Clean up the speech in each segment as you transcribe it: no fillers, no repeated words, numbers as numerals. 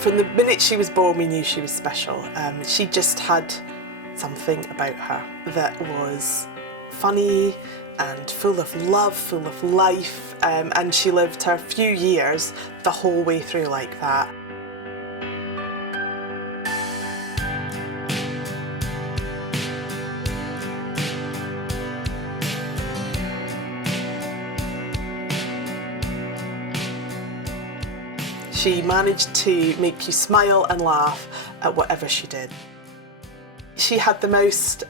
From the minute she was born, we knew she was special. She just had something about her that was funny and full of love, full of life, and she lived her few years the whole way through like that. She managed to make you smile and laugh at whatever she did. She had the most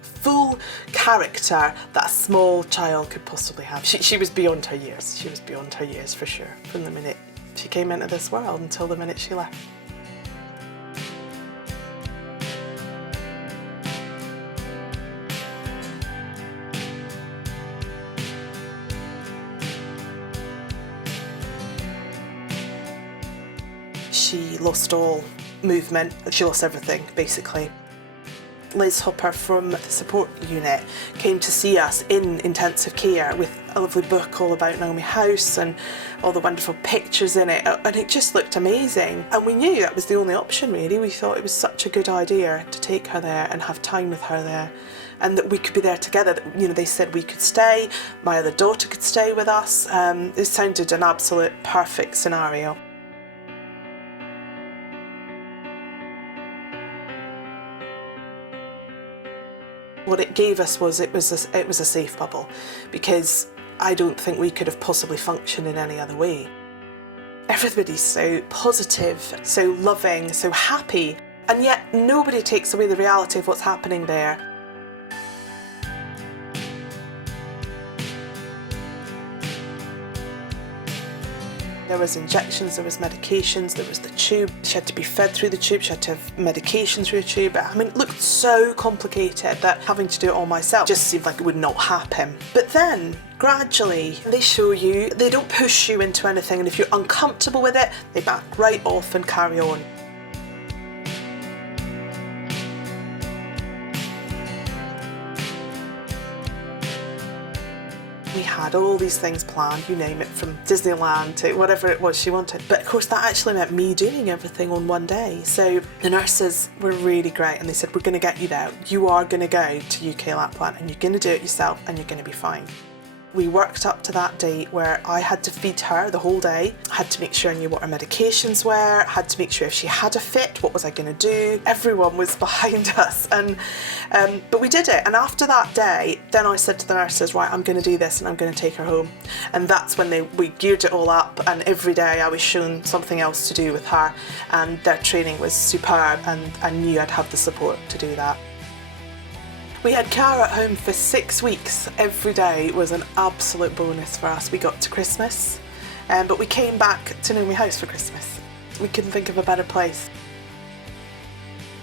full character that a small child could possibly have. She was beyond her years. She was beyond her years for sure, from the minute she came into this world until the minute she left. She lost all movement, she lost everything basically. Liz Hopper from the support unit came to see us in intensive care with a lovely book all about Naomi House and all the wonderful pictures in it, and it just looked amazing. And we knew that was the only option really. We thought it was such a good idea to take her there and have time with her there, and that we could be there together. You know, they said we could stay, my other daughter could stay with us. It sounded an absolute perfect scenario. What it gave us was it was a safe bubble, because I don't think we could have possibly functioned in any other way. Everybody's so positive, so loving, so happy, and yet nobody takes away the reality of what's happening there. There was injections, there was medications, there was the tube. She had to be fed through the tube, she had to have medication through the tube. I mean, it looked so complicated that having to do it all myself just seemed like it would not happen. But then, gradually, they show you, they don't push you into anything, and if you're uncomfortable with it, they back right off and carry on. We had all these things planned, you name it, from Disneyland to whatever it was she wanted. But of course that actually meant me doing everything on one day. So the nurses were really great, and they said, we're going to get you there. You are going to go to UK Lapland and you're going to do it yourself and you're going to be fine. We worked up to that date where I had to feed her the whole day. I had to make sure I knew what her medications were, I had to make sure if she had a fit, what was I going to do. Everyone was behind us, and but we did it. And after that day, then I said to the nurses, right, I'm going to do this and I'm going to take her home. And that's when we geared it all up, and every day I was shown something else to do with her, and their training was superb, and I knew I'd have the support to do that. We had Chiara at home for 6 weeks. Every day was an absolute bonus for us. We got to Christmas, but we came back to Naomi House for Christmas. We couldn't think of a better place.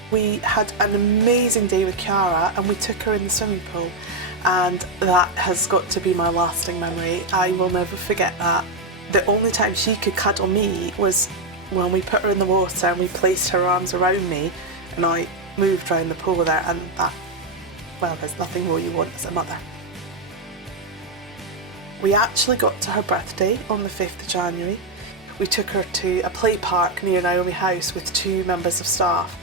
We had an amazing day with Chiara, and we took her in the swimming pool, and that has got to be my lasting memory. I will never forget that. The only time she could cuddle me was when we put her in the water and we placed her arms around me, and I moved around the pool with her, and that, well, there's nothing more you want as a mother. We actually got to her birthday on the 5th of January. We took her to a play park near Naomi House with 2 members of staff,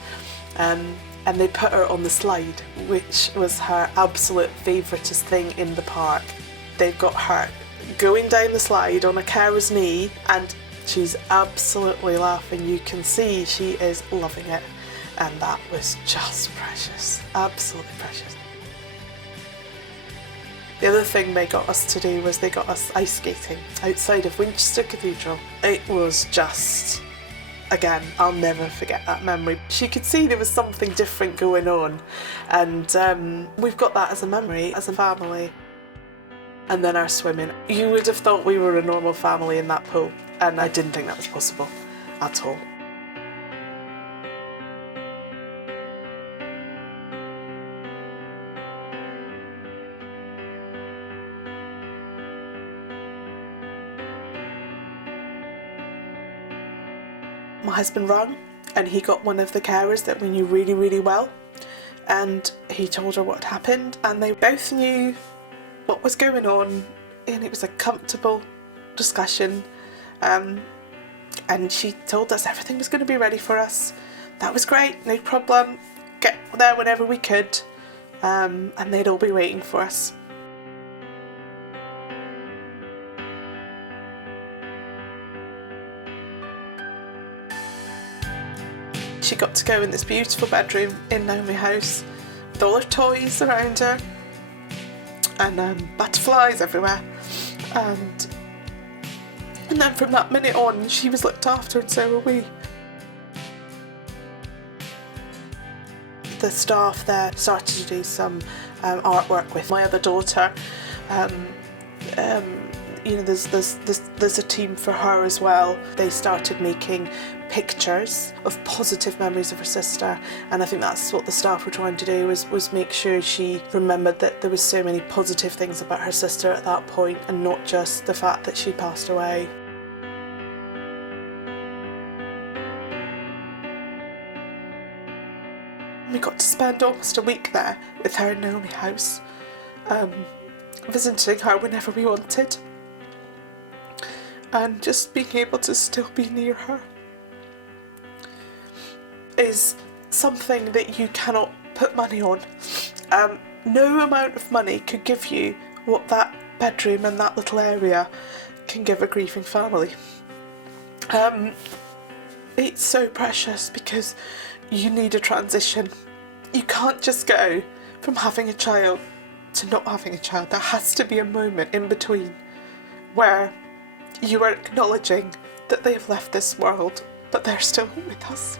and they put her on the slide, which was her absolute favouriteest thing in the park. They've got her going down the slide on a carer's knee, and she's absolutely laughing. You can see she is loving it, and that was just precious, absolutely precious. The other thing they got us to do was they got us ice skating outside of Wiltshire Cathedral. It was just, again, I'll never forget that memory. She could see there was something different going on, and we've got that as a memory, as a family. And then our swimming. You would have thought we were a normal family in that pool, and I didn't think that was possible at all. My husband rang, and he got one of the carers that we knew really, really well, and he told her what had happened, and they both knew what was going on, and it was a comfortable discussion. and she told us everything was going to be ready for us. That was great, no problem. Get there whenever we could, and they'd all be waiting for us. She got to go in this beautiful bedroom in Naomi House with all her toys around her and butterflies everywhere, and then from that minute on she was looked after, and so were we. The staff there started to do some artwork with my other daughter. You know, there's a team for her as well. They started making pictures of positive memories of her sister, and I think that's what the staff were trying to do, was make sure she remembered that there was so many positive things about her sister at that point, and not just the fact that she passed away. We got to spend almost a week there with her in Naomi House, visiting her whenever we wanted, and just being able to still be near her is something that you cannot put money on. No amount of money could give you what that bedroom and that little area can give a grieving family. It's so precious because you need a transition. You can't just go from having a child to not having a child. There has to be a moment in between where you are acknowledging that they have left this world, but they're still with us.